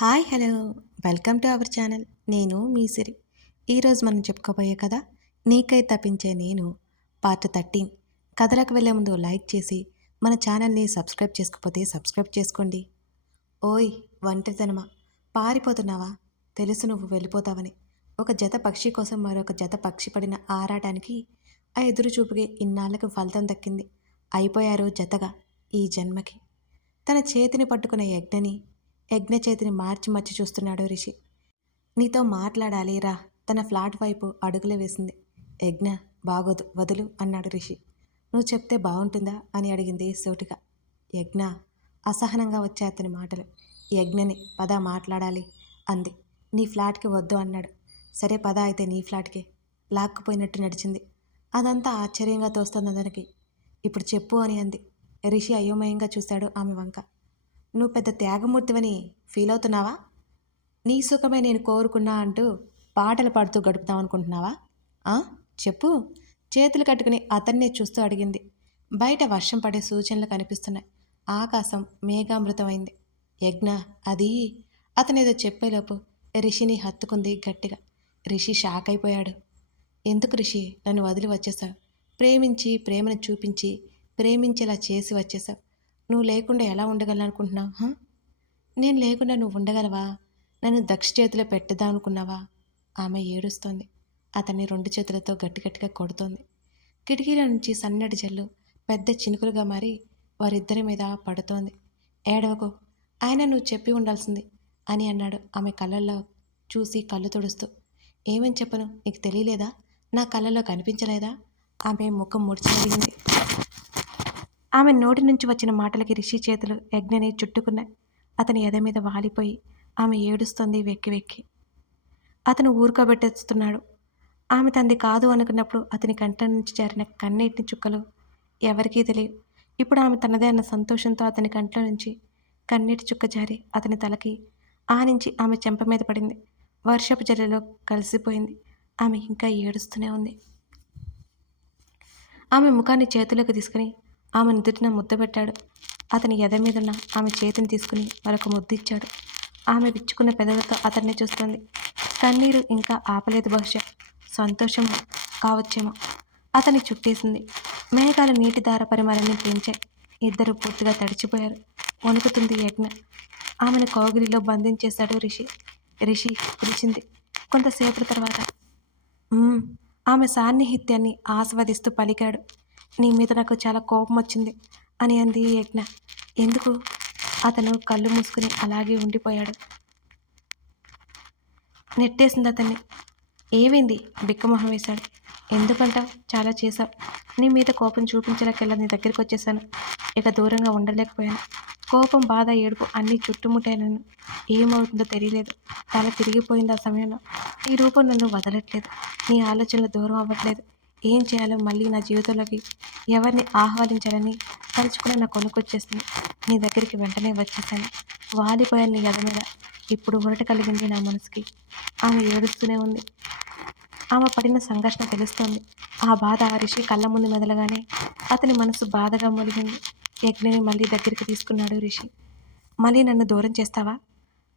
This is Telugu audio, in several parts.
Hi hello welcome to our channel. నేను మీ సిరి. ఈరోజు మనం చెప్పుకోబోయే కథ నీకై తప్పించే నేను పార్ట్ 13. కథలకు వెళ్ళే ముందు లైక్ చేసి మన ఛానల్ని సబ్స్క్రైబ్ చేసుకోకపోతే సబ్స్క్రైబ్ చేసుకోండి. ఓయ్ ఒంటరితనమా, పారిపోతున్నావా? తెలుసు నువ్వు వెళ్ళిపోతావని. ఒక జత పక్షి కోసం మరొక జత పక్షి పడిన ఆరాటానికి ఆ ఎదురుచూపుకి ఇన్నాళ్లకు ఫలితం దక్కింది. అయిపోయారు జతగా ఈ జన్మకి. తన చేతిని పట్టుకున్న యజ్ఞ చేతిని మార్చి మర్చి చూస్తున్నాడు రిషి. నీతో మాట్లాడాలి రా. తన ఫ్లాట్ వైపు అడుగులు వేసింది. యజ్ఞ బాగోదు వదులు అన్నాడు రిషి. నువ్వు చెప్తే బాగుంటుందా అని అడిగింది సూటిగా. యజ్ఞ అసహనంగా వచ్చే అతని మాటలు. యజ్ఞని పద మాట్లాడాలి అంది. నీ ఫ్లాట్కి వద్దు అన్నాడు. సరే పద అయితే నీ ఫ్లాట్కి. లాక్కుపోయినట్టు నడిచింది. అదంతా ఆశ్చర్యంగా తోస్తుంది అతనికి. ఇప్పుడు చెప్పు అని అంది. రిషి అయోమయంగా చూశాడు ఆమె వంక. నువ్వు పెద్ద త్యాగమూర్తివని ఫీల్ అవుతున్నావా? నీ సుఖమే నేను కోరుకున్నా అంటూ పాటలు పాడుతూ గడుపుతాం అనుకుంటున్నావా? చెప్పు. చేతులు కట్టుకుని అతన్నే చూస్తూ అడిగింది. బయట వర్షం పడే సూచనలు కనిపిస్తున్నాయి. ఆకాశం మేఘామృతమైంది. యజ్ఞ అది అతనేదో చెప్పేలోపు రిషిని హత్తుకుంది గట్టిగా. రిషి షాక్ అయిపోయాడు. ఎందుకు రిషి నన్ను వదిలి వచ్చేసావు? ప్రేమించి ప్రేమను చూపించి ప్రేమించేలా చేసి వచ్చేసావు. నువ్వు లేకుండా ఎలా ఉండగలనుకుంటున్నావు? నేను లేకుండా నువ్వు ఉండగలవా? నన్ను దక్ష చేతిలో పెట్టదా అనుకున్నావా? ఆమె ఏడుస్తోంది. అతన్ని 2 చేతులతో గట్టిగట్టిగా కొడుతోంది. కిటికీల నుంచి సన్నటి జల్లు పెద్ద చినుకులుగా మారి వారిద్దరి మీద పడుతోంది. ఏడవకు, ఆయన నువ్వు చెప్పి ఉండాల్సింది అని అన్నాడు ఆమె కళ్ళల్లో చూసి కళ్ళు తుడుస్తూ. ఏమని చెప్పను, నీకు తెలియలేదా? నా కళ్ళలో కనిపించలేదా? ఆమె ముఖం ముడిచి ఆమె నోటి నుంచి వచ్చిన మాటలకి రిషి చేతులు యజ్ఞని చుట్టుకున్నాయి. అతని ఎద మీద వాలిపోయి ఆమె ఏడుస్తోంది వెక్కి వెక్కి. అతను ఊరుకోబెట్టేస్తున్నాడు. ఆమె తంది కాదు అనుకున్నప్పుడు అతని కంట నుంచి జారిన కన్నీటి చుక్కలు ఎవరికీ తెలియవు. ఇప్పుడు ఆమె తనదే అన్న సంతోషంతో అతని కంట్లో నుంచి కన్నీటి చుక్క జారి అతని తలకి ఆనించి ఆమె చెంప మీద పడింది. వర్షపు జల్లులో కలిసిపోయింది. ఆమె ఇంకా ఏడుస్తూనే ఉంది. ఆమె ముఖాన్ని చేతులకు తీసుకుని ఆమె నుదుటిన ముద్ద పెట్టాడు. అతని ఎద మీదున్న ఆమె చేతిని తీసుకుని మరొక ముద్దిచ్చాడు. ఆమె విచ్చుకున్న పెదవులతో అతన్ని చూస్తుంది. కన్నీరు ఇంకా ఆపలేదు. బహుశా సంతోషం కావచ్చేమో. అతన్ని చుట్టేసింది. మేఘాలు నీటి ధార పరిమళాన్ని పెంచాయి. ఇద్దరు పూర్తిగా తడిచిపోయారు. వణుకుతుంది యజ్ఞ. ఆమెను కౌగిలిలో బంధించేశాడు రిషి. రిషి పిలిచింది కొంతసేపటి తర్వాత. ఆమె సాన్నిహిత్యాన్ని ఆస్వాదిస్తూ పలికాడు. నీ మీద నాకు చాలా కోపం వచ్చింది అని అంది యజ్ఞ. ఎందుకు? అతను కళ్ళు మూసుకుని అలాగే ఉండిపోయాడు. నెట్టేసింది అతన్ని. ఏమైంది? బిక్కమొహం వేశాడు. ఎందుకంటావు? చాలా చేశావు. నీ మీద కోపం చూపించలేకెళ్ళా నీ దగ్గరికి వచ్చేసాను. ఇక దూరంగా ఉండలేకపోయాను. కోపం, బాధ, ఏడుపు అన్నీ చుట్టుముట్టాయి నన్ను. ఏమవుతుందో తెలియలేదు. తల తిరిగిపోయింది ఆ సమయంలో. ఈ రూపం నన్ను వదలట్లేదు. నీ ఆలోచనలు దూరం అవ్వట్లేదు. ఏం చేయాలో మళ్ళీ నా జీవితంలోకి ఎవరిని ఆహ్వానించాలని తలుచుకుని నా కొనుక్కొచ్చేస్తుంది. నీ దగ్గరికి వెంటనే వచ్చేసాను. వాలిపోయాను నీ ఎద మీద. ఇప్పుడు ఊరట కలిగింది నా మనసుకి. ఆమె ఏడుస్తూనే ఉంది. ఆమె పడిన సంఘర్షణ తెలుస్తోంది. ఆ బాధ రిషి కళ్ళ ముందు మెదలగానే అతని మనసు బాధగా మొలిగింది. యజ్ఞని మళ్ళీ దగ్గరికి తీసుకున్నాడు రిషి. మళ్ళీ నన్ను దూరం చేస్తావా?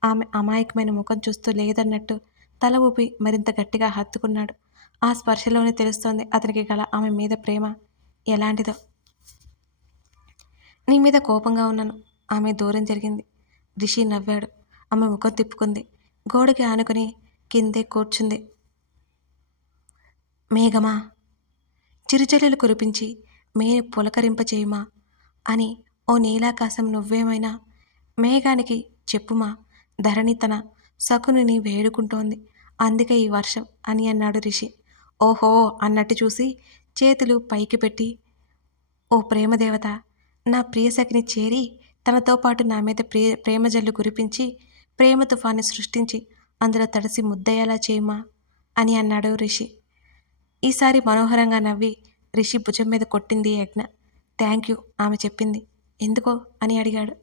ఆమె అమాయకమైన ముఖం చూస్తూ లేదన్నట్టు తల ఊపి మరింత గట్టిగా హత్తుకున్నాడు. ఆ స్పర్శలోనే తెలుస్తోంది అతనికి గల ఆమె మీద ప్రేమ ఎలాంటిదో. నీ మీద కోపంగా ఉన్నాను. ఆమె దూరం జరిగింది. రిషి నవ్వాడు. ఆమె ముఖం తిప్పుకుంది. గోడకి ఆనుకుని కిందే కూర్చుంది. మేఘమా, చిరుజల్లులు కురిపించి మేను పులకరింపచేయుమా అని ఓ నీలాకాశం నువ్వేమైనా మేఘానికి చెప్పుమా. ధరణి తన శకునిని వేడుకుంటోంది. అందుకే ఈ వర్షం అని అన్నాడు రిషి. ఓహో అన్నట్టు చూసి చేతులు పైకి పెట్టి, ఓ ప్రేమదేవత, నా ప్రియసఖిని చేరి తనతో పాటు నా మీద ప్రేమ జల్లు కురిపించి ప్రేమ తుఫాన్ని సృష్టించి అందులో తడిసి ముద్దయ్యేలా చేయమా అని అన్నాడు రిషి. ఈసారి మనోహరంగా నవ్వి రిషి భుజం మీద కొట్టింది యజ్ఞ. థ్యాంక్ యూ ఆమె చెప్పింది. ఎందుకో అని అడిగాడు.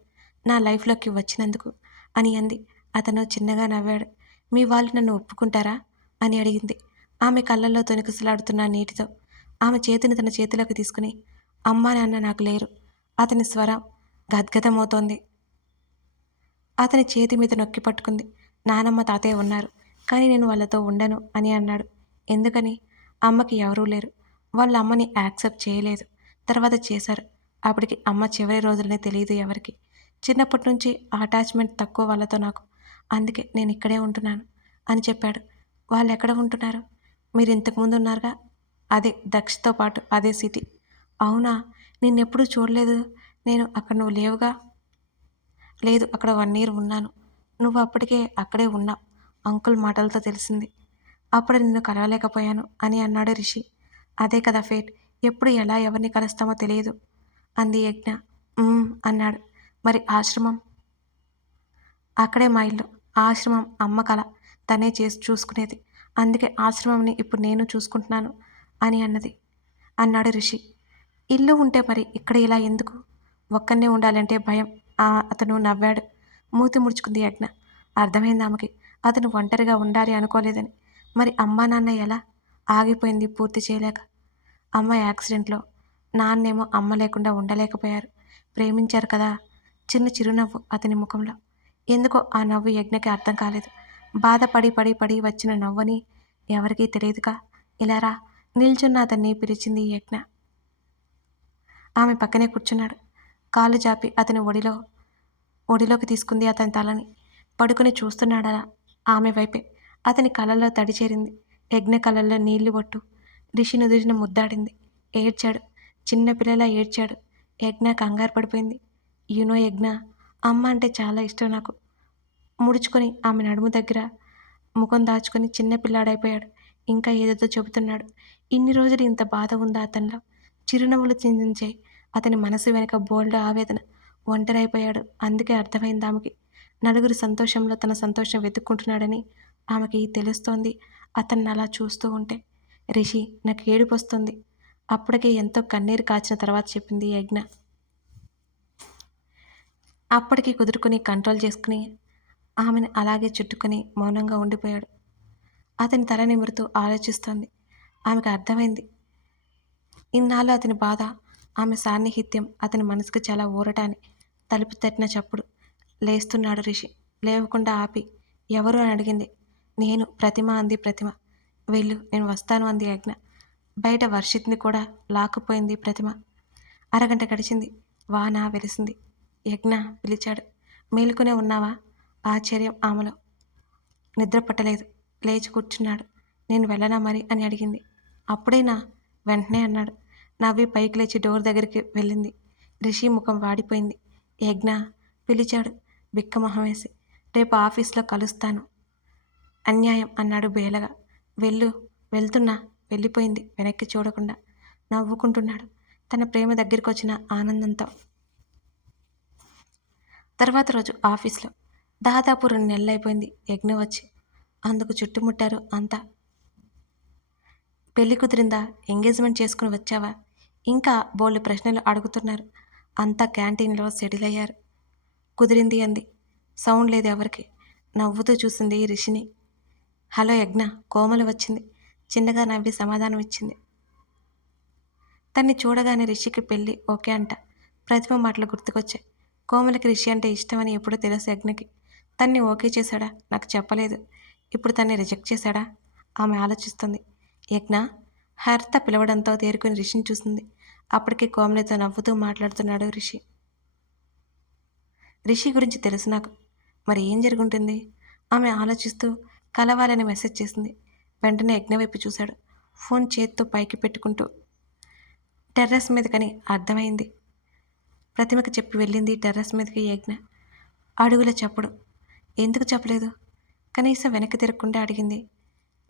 నా లైఫ్లోకి వచ్చినందుకు అని అంది. అతను చిన్నగా నవ్వాడు. మీ వాళ్ళు నన్ను ఒప్పుకుంటారా అని అడిగింది. ఆమె కళ్ళల్లో తొనికిసలాడుతున్న నీటితో ఆమె చేతిని తన చేతిలోకి తీసుకుని, అమ్మా నాన్న నాకు లేరు. అతని స్వరం గద్గదమవుతోంది. అతని చేతి మీద నొక్కి పట్టుకుంది. నానమ్మ తాతయ్య ఉన్నారు, కానీ నేను వాళ్ళతో ఉండను అని అన్నాడు. ఎందుకని? అమ్మకి ఎవరూ లేరు. వాళ్ళ అమ్మని యాక్సెప్ట్ చేయలేదు. తర్వాత చేశారు. అప్పటికి అమ్మ చివరి రోజులనే తెలియదు ఎవరికి. చిన్నప్పటి నుంచి అటాచ్మెంట్ తక్కువ వాళ్ళతో నాకు. అందుకే నేను ఇక్కడే ఉంటున్నాను అని చెప్పాడు. వాళ్ళు ఎక్కడ ఉంటున్నారు? మీరు ఇంతకుముందు ఉన్నారుగా, అదే దక్షతో పాటు అదే సిటీ. అవునా? నిన్నెప్పుడూ చూడలేదు నేను. అక్కడ నువ్వు లేవుగా. లేదు, అక్కడ 1 ఇయర్ ఉన్నాను. నువ్వు అప్పటికే అక్కడే ఉన్నావు. అంకుల్ మాటలతో తెలిసింది. అప్పుడు నిన్ను కలవలేకపోయాను అని అన్నాడు రిషి. అదే కదా ఫేట్. ఎప్పుడు ఎలా ఎవరిని కలుస్తామో తెలియదు అంది యజ్ఞ. అన్నాడు. మరి ఆశ్రమం? అక్కడే మా ఇల్లు. ఆశ్రమం అమ్మ కల. తనే చేసి చూసుకునేది. అందుకే ఆశ్రమంని ఇప్పుడు నేను చూసుకుంటున్నాను అని అన్నాడు రిషి. ఇల్లు ఉంటే మరి ఇక్కడ ఇలా ఎందుకు? ఒక్కనే ఉండాలంటే భయం. అతను నవ్వాడు. మూతి ముడుచుకుంది యజ్ఞ. అర్థమైంది ఆమెకి. అతను ఒంటరిగా ఉండాలి అనుకోలేదని. మరి అమ్మా నాన్న ఎలా? ఆగిపోయింది పూర్తి చేయలేక. అమ్మ యాక్సిడెంట్లో, నాన్నేమో అమ్మ లేకుండా ఉండలేకపోయారు. ప్రేమించారు కదా. చిన్న చిరునవ్వు అతని ముఖంలో. ఎందుకో ఆ నవ్వు యజ్ఞకి అర్థం కాలేదు. బాధపడి పడి పడి వచ్చిన నవ్వని ఎవరికీ తెలియదుగా. ఇలా రా. నిల్చున్న అతన్ని పిలిచింది యజ్ఞ. ఆమె పక్కనే కూర్చున్నాడు. కాళ్ళు చాపి అతని ఒడిలోకి తీసుకుంది అతని తలని. పడుకుని చూస్తున్నాడలా ఆమె వైపే. అతని కళ్ళల్లో తడి చేరింది. యజ్ఞ కళ్ళల్లో నీళ్లు బొట్టు. రిషి నుదుటిన ముద్దాడింది. ఏడ్చాడు. చిన్నపిల్లలా ఏడ్చాడు. యజ్ఞ కంగారు పడిపోయింది. యజ్ఞ, అమ్మ అంటే చాలా ఇష్టం నాకు. ముడుచుకొని ఆమె నడుము దగ్గర ముఖం దాచుకొని చిన్నపిల్లాడైపోయాడు. ఇంకా ఏదేదో చెబుతున్నాడు. ఇన్ని రోజులు ఇంత బాధ ఉందా అతనిలో? చిరునవ్వులు చిందించే అతని మనసు వెనుక బోల్డ్ ఆవేదన. ఒంటరైపోయాడు. అందుకే అర్థమైంది ఆమెకి. నలుగురు సంతోషంలో తన సంతోషం వెతుక్కుంటున్నాడని ఆమెకి తెలుస్తోంది అతన్ని అలా చూస్తూ ఉంటే. రిషి, నాకు ఏడుపొస్తుంది. అప్పటికే ఎంతో కన్నీరు కాచిన తర్వాత చెప్పింది యజ్ఞ. అప్పటికి కుదురుకుని కంట్రోల్ చేసుకుని ఆమెను అలాగే చుట్టుకొని మౌనంగా ఉండిపోయాడు. అతని తల నిమురుతూ ఆలోచిస్తోంది. ఆమెకు అర్థమైంది ఇన్నాళ్ళు అతని బాధ, ఆమె సాన్నిహిత్యం అతని మనసుకు చాలా ఊరటాన్ని. తలుపు తట్టిన చప్పుడు. లేస్తున్నాడు రిషి. లేవకుండా ఆపి, ఎవరు అని అడిగింది. నేను, ప్రతిమ అంది ప్రతిమ. వెళ్ళు, నేను వస్తాను అంది యజ్ఞ. బయట వర్షిత్ని కూడా లాక్కుపోయింది ప్రతిమ. అరగంట గడిచింది. వాన వెలిసింది. యజ్ఞ పిలిచాడు. మేలుకునే ఉన్నావా? ఆశ్చర్యం ఆమెలో. నిద్ర పట్టలేదు. లేచి కూర్చున్నాడు. నేను వెళ్ళనా మరి అని అడిగింది. అప్పుడేనా? వెంటనే అన్నాడు. నవ్వి పైకి లేచి డోర్ దగ్గరికి వెళ్ళింది. రిషి ముఖం వాడిపోయింది. యజ్ఞ పిలిచాడు బిక్కమొహం వేసి. రేపు ఆఫీస్లో కలుస్తాను. అన్యాయం అన్నాడు బేలగా. వెళ్తున్నా. వెళ్ళిపోయింది వెనక్కి చూడకుండా. నవ్వుకుంటున్నాడు తన ప్రేమ దగ్గరికి వచ్చిన ఆనందంతో. తర్వాత రోజు ఆఫీస్లో దాదాపు 2 నెలలైపోయింది యజ్ఞ వచ్చి. అందుకు చుట్టుముట్టారు అంతా. పెళ్లి కుదిరిందా? ఎంగేజ్మెంట్ చేసుకుని వచ్చావా? ఇంకా బోల్డు ప్రశ్నలు అడుగుతున్నారు. అంతా క్యాంటీన్లో సెటిల్ అయ్యారు. కుదిరింది అంది. సౌండ్ లేదు ఎవరికి. నవ్వుతూ చూసింది రిషిని. హలో యజ్ఞ. కోమలి వచ్చింది. చిన్నగా నవ్వి సమాధానం ఇచ్చింది. తన్ని చూడగానే రిషికి పెళ్ళి ఓకే అంట. ప్రతిమ మాటలు గుర్తుకొచ్చాయి. కోమలికి రిషి అంటే ఇష్టమని ఎప్పుడో తెలుసు యజ్ఞకి. తన్ని ఓకే చేశాడా? నాకు చెప్పలేదు. ఇప్పుడు తన్ని రిజెక్ట్ చేశాడా? ఆమె ఆలోచిస్తుంది. యజ్ఞ, హరిత పిలవడంతో తేరుకుని రిషిని చూసింది. అప్పటికే కోమలితో నవ్వుతూ మాట్లాడుతున్నాడు రిషి. రిషి గురించి తెలుసు నాకు. మరి ఏం జరుగుంటుంది? ఆమె ఆలోచిస్తూ కలవాలని మెసేజ్ చేసింది. వెంటనే యజ్ఞ వైపు చూశాడు. ఫోన్ చేత్తో పైకి పెట్టుకుంటూ. టెర్రస్ మీదకని అర్థమైంది. ప్రతిమకి చెప్పి వెళ్ళింది టెర్రస్ మీదకి యజ్ఞ. అడుగుల చప్పుడు. ఎందుకు చెప్పలేదు? కనీసం వెనక్కి తిరగకుండా అడిగింది.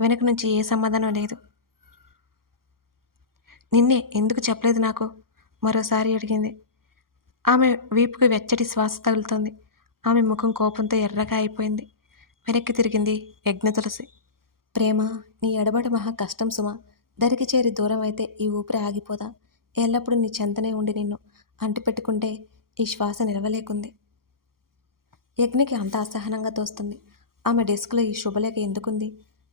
వెనక నుంచి ఏ సమాధానం లేదు. నిన్నే ఎందుకు చెప్పలేదు నాకు? మరోసారి అడిగింది. ఆమె వీపుకి వెచ్చటి శ్వాస తగులుతోంది. ఆమె ముఖం కోపంతో ఎర్రగా అయిపోయింది. వెనక్కి తిరిగింది యజ్ఞ తులసి. ప్రేమ, నీ ఎడబడి మహా కష్టం సుమ. దరికి చేరి దూరం అయితే ఈ ఊపిరి ఆగిపోదా? ఎల్లప్పుడూ నీ చెంతనే ఉండి నిన్ను అంటిపెట్టుకుంటే ఈ శ్వాస నిలవలేకుంది. యజ్ఞకి అంత అసహనంగా తోస్తుంది. ఆమె డెస్క్లో ఈ శుభలేఖ ఎందుకుంది?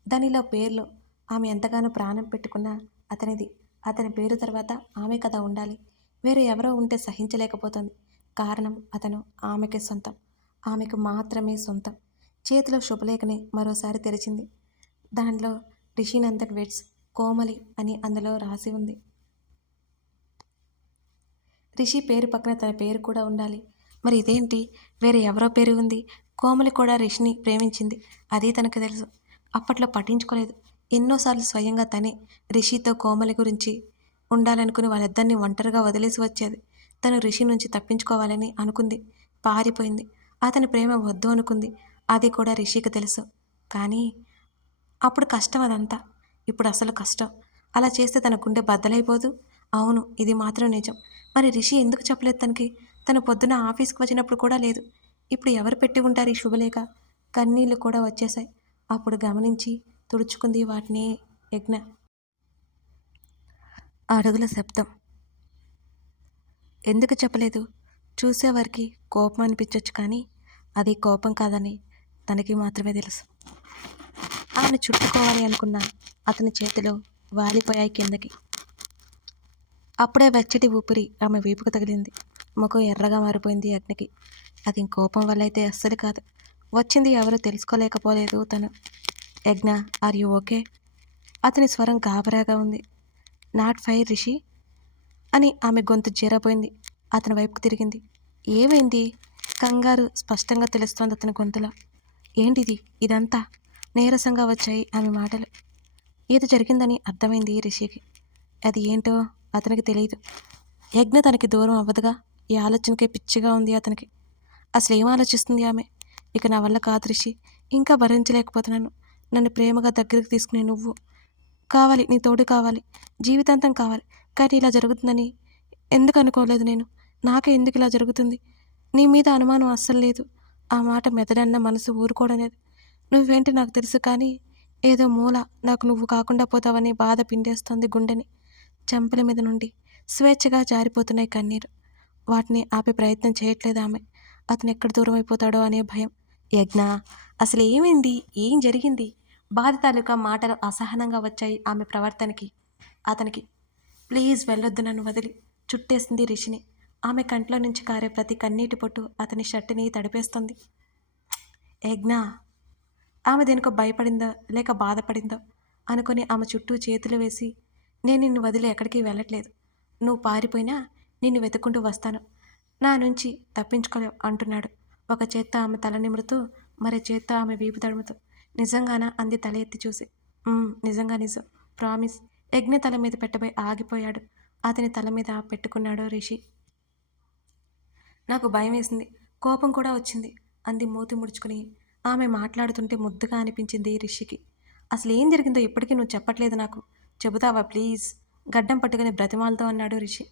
దానిలో పేర్లు ఆమె ఎంతగానో ప్రాణం పెట్టుకున్నా అతనిది. అతని పేరు తర్వాత ఆమె కథ ఉండాలి. వేరే ఎవరో ఉంటే సహించలేకపోతుంది. కారణం అతను ఆమెకే సొంతం. ఆమెకు మాత్రమే సొంతం. చేతిలో శుభలేఖని మరోసారి తెరిచింది. దానిలో రిషినందన్ వెడ్స్ కోమలి అని అందులో రాసి ఉంది. రిషి పేరు పక్కన తన పేరు కూడా ఉండాలి. మరి ఇదేంటి, వేరే ఎవరో పేరు ఉంది. కోమలి కూడా రిషిని ప్రేమించింది, అది తనకు తెలుసు. అప్పట్లో పట్టించుకోలేదు. ఎన్నోసార్లు స్వయంగా తనే రిషితో కోమలి గురించి ఉండాలనుకుని వాళ్ళిద్దరినీ ఒంటరిగా వదిలేసి వచ్చేది. తను రిషి నుంచి తప్పించుకోవాలని అనుకుంది, పారిపోయింది. అతని ప్రేమ వద్దు అనుకుంది, అది కూడా రిషికి తెలుసు. కానీ అప్పుడు కష్టం అదంతా, ఇప్పుడు అసలు కష్టం. అలా చేస్తే తన గుండె బద్దలైపోదు. అవును, ఇది మాత్రం నిజం. మరి రిషి ఎందుకు చెప్పలేదు తనకి? తను పొద్దున ఆఫీస్కి వచ్చినప్పుడు కూడా లేదు. ఇప్పుడు ఎవరు పెట్టి ఉంటారు ఈ శుభలేఖ? కన్నీళ్లు కూడా వచ్చేశాయి. అప్పుడు గమనించి తుడుచుకుంది వాటిని యజ్ఞ. అడుగుల శబ్దం. ఎందుకు చెప్పలేదు? చూసేవారికి కోపం అనిపించవచ్చు, కానీ అది కోపం కాదని తనకి మాత్రమే తెలుసు. ఆమెను చుట్టుకోవాలి అనుకున్న అతని చేతిలో వాలిపోయాయి కిందకి. అప్పుడే వెచ్చటి ఊపిరి ఆమె వీపుకు తగిలింది. ముఖం ఎర్రగా మారిపోయింది అగ్నికి. అది కోపం వల్ల అయితే అస్సలు కాదు. వచ్చింది ఎవరో తెలుసుకోలేకపోలేదు తను. యజ్ఞ, ఆర్ యు ఓకే? అతని స్వరం గాబరాగా ఉంది. నాట్ ఫైర్ రిషి అని ఆమె గొంతు జీరపోయింది. అతని వైపుకు తిరిగింది. ఏమైంది? కంగారు స్పష్టంగా తెలుస్తోంది అతని గొంతులో. ఏంటిది ఇదంతా? నీరసంగా వచ్చాయి ఆమె మాటలు. ఏదో జరిగిందని అర్థమైంది రిషికి. అది ఏంటో అతనికి తెలియదు. యజ్ఞ తనకి దూరం అవ్వదుగా. ఈ ఆలోచనకే పిచ్చిగా ఉంది అతనికి. అసలు ఏం ఆలోచిస్తుంది ఆమె? ఇక నా వల్ల కాదు రిషి, ఇంకా భరించలేకపోతున్నాను. నన్ను ప్రేమగా దగ్గరికి తీసుకునే నువ్వు కావాలి, నీ తోడు కావాలి, జీవితాంతం కావాలి. కానీ ఇలా జరుగుతుందని ఎందుకు అనుకోలేదు నేను. నాకే ఎందుకు ఇలా జరుగుతుంది? నీ మీద అనుమానం అస్సలు లేదు. ఆ మాట మెదడన్న మనసు ఊరుకోవడం లేదు. నువ్వేంటి నాకు తెలుసు, కానీ ఏదో మూల నాకు నువ్వు కాకుండా పోతావని బాధ పిండేస్తోంది గుండెని. చెంపల మీద నుండి స్వేచ్ఛగా జారిపోతున్నాయి కన్నీరు. వాటిని ఆపే ప్రయత్నం చేయట్లేదు ఆమె. అతను ఎక్కడ దూరం అయిపోతాడో అనే భయం. యజ్ఞ, అసలు ఏమైంది? ఏం జరిగింది? బాధ తాలూకా మాటలు అసహనంగా వచ్చాయి ఆమె ప్రవర్తనకి అతనికి. ప్లీజ్ వెళ్ళొద్దు, నన్ను వదిలి చుట్టేసింది రిషిని. ఆమె కంట్లో నుంచి కారే ప్రతి కన్నీటి పొట్టు అతని షర్టుని తడిపేస్తుంది. యజ్ఞ, ఆమె దేనికో భయపడిందో లేక బాధపడిందో అనుకుని ఆమె చుట్టూ చేతులు వేసి, నేను నిన్ను వదిలి ఎక్కడికి వెళ్ళట్లేదు. నువ్వు పారిపోయినా నిన్ను వెతుక్కుంటూ వస్తాను. నా నుంచి తప్పించుకోలేవు అంటున్నాడు. ఒక చేత్తో ఆమె తల నిమురుతూ మరో చేత్తో ఆమె వీపు తడుముతూ. నిజంగానా అంది తల ఎత్తి చూసి. నిజంగా నిజం, ప్రామిస్. యజ్ఞ తల మీద పెట్టబోయి ఆగిపోయాడు. అతని తల మీద పెట్టుకున్నాడు రిషి. నాకు భయం వేసింది, కోపం కూడా వచ్చింది అంది మూతి ముడుచుకుని. ఆమె మాట్లాడుతుంటే ముద్దుగా అనిపించింది రిషికి. అసలు ఏం జరిగిందో ఇప్పటికీ నువ్వు చెప్పట్లేదు నాకు. చెబుతావా ప్లీజ్? గడ్డం పట్టుకుని బ్రతిమాలతో అన్నాడు రిషి.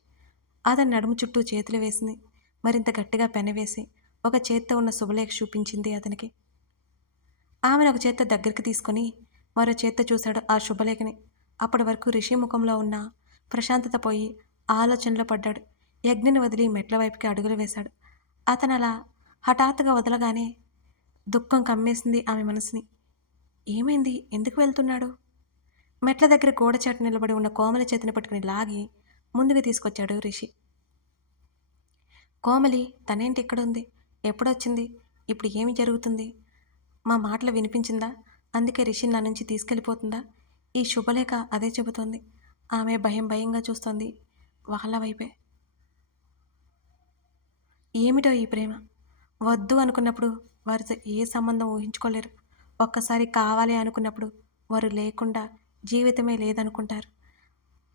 అతని నడుము చుట్టూ చేతులు వేసింది. మరింత గట్టిగా పెనవేసి ఒక చేత్తో ఉన్న శుభలేఖ చూపించింది అతనికి. ఆమెను ఒక చేత్తో దగ్గరికి తీసుకొని మరో చేత్తో చూశాడు ఆ శుభలేఖని. అప్పటి వరకు రిషి ముఖంలో ఉన్న ప్రశాంతత పోయి ఆలోచనలో పడ్డాడు. యజ్ఞని వదిలి మెట్ల వైపుకి అడుగులు వేశాడు. అతను అలా హఠాత్తుగా వదలగానే దుఃఖం కమ్మేసింది ఆమె మనసుని. ఏమైంది? ఎందుకు వెళ్తున్నాడు? మెట్ల దగ్గర గోడ చాటు నిలబడి ఉన్న కోమలి చేతిని పట్టుకుని లాగి ముందుకు తీసుకొచ్చాడు రిషి. కోమలి తనేంటి ఇక్కడ ఉంది? ఎప్పుడొచ్చింది? ఇప్పుడు ఏమి జరుగుతుంది? మా మాటలు వినిపించిందా? అందుకే రిషి నా నుంచి తీసుకెళ్ళిపోతుందా? ఈ శుభలేఖ అదే చెబుతోంది. ఆమె భయం భయంగా చూస్తోంది వాళ్ళ వైపే. ఏమిటో ఈ ప్రేమ? వద్దు అనుకున్నప్పుడు వారితో ఏ సంబంధం ఊహించుకోలేరు. ఒక్కసారి కావాలి అనుకున్నప్పుడు వారు లేకుండా జీవితమే లేదనుకుంటారు.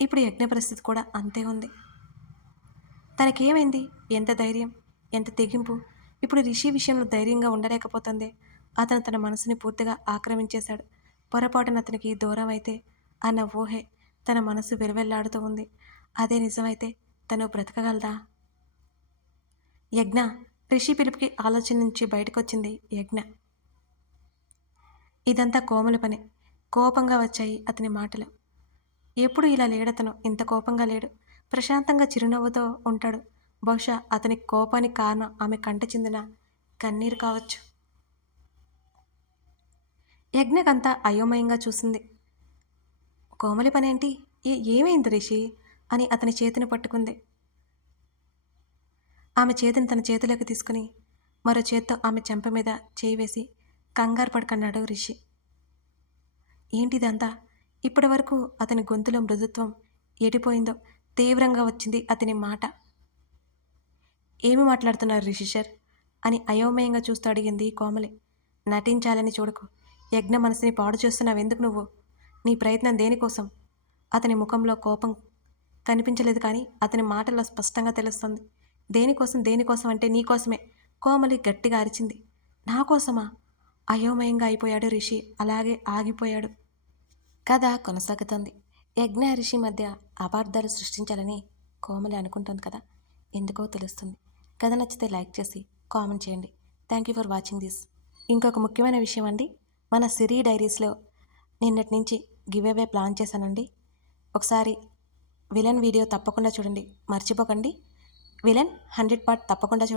ఇప్పుడు యజ్ఞ పరిస్థితి కూడా అంతే ఉంది. తనకేమైంది? ఎంత ధైర్యం, ఎంత తెగింపు! ఇప్పుడు రిషి విషయంలో ధైర్యంగా ఉండలేకపోతుంది. అతను తన మనసుని పూర్తిగా ఆక్రమించేశాడు. పొరపాటున అతనికి దూరం అయితే అన్న ఊహే తన మనసు వెలువెల్లాడుతూ ఉంది. అదే నిజమైతే తను బ్రతకగలదా? యజ్ఞ, రిషి పిలుపుకి ఆలోచన నుంచి బయటకొచ్చింది యజ్ఞ. ఇదంతా కోమల పనే. కోపంగా వచ్చాయి అతని మాటలు. ఎప్పుడు ఇలా లేడతను, ఇంత కోపంగా లేడు. ప్రశాంతంగా చిరునవ్వుతో ఉంటాడు. బహుశా అతని కోపానికి కారణం ఆమె కంట చిందిన కన్నీరు కావచ్చు. యజ్ఞకంతా అయోమయంగా చూసింది. కోమలి పనేంటి? ఏమైంది రిషి అని అతని చేతిని పట్టుకుంది. ఆమె చేతిని తన చేతిలోకి తీసుకుని మరో చేత్తో ఆమె చెంప మీద చేయి వేసి కంగారు పడకన్నాడు రిషి. ఏంటిదంతా? ఇప్పటి వరకు అతని గొంతులో మృదుత్వం ఎడిపోయిందో తీవ్రంగా వచ్చింది అతని మాట. ఏమి మాట్లాడుతున్నారు రిషి సార్ అని అయోమయంగా చూస్తూ అడిగింది కోమలి. నటించాలని చూడకు. యజ్ఞ మనసుని పాడు చేస్తున్నావు ఎందుకు నువ్వు? నీ ప్రయత్నం దేనికోసం? అతని ముఖంలో కోపం కనిపించలేదు కానీ అతని మాటల్లో స్పష్టంగా తెలుస్తుంది. దేనికోసం అంటే నీకోసమే. కోమలి గట్టిగా అరిచింది. నా కోసమా? అయోమయంగా అయిపోయాడు రిషి. అలాగే ఆగిపోయాడు. కథ కొనసాగుతుంది. యజ్ఞ రిషి మధ్య అపార్థాలు సృష్టించాలని కోమలి అనుకుంటుంది కదా, ఎందుకో తెలుస్తుంది. కథ నచ్చితే లైక్ చేసి కామెంట్ చేయండి. Thank you for watching this. ఇంకొక ముఖ్యమైన విషయం అండి, మన సిరి డైరీస్లో నిన్నటి నుంచి గివ్ అవే ప్లాన్ చేశానండి. ఒకసారి విలన్ వీడియో తప్పకుండా చూడండి, మర్చిపోకండి. విలన్ 100 పార్ట్ తప్పకుండా చూడండి.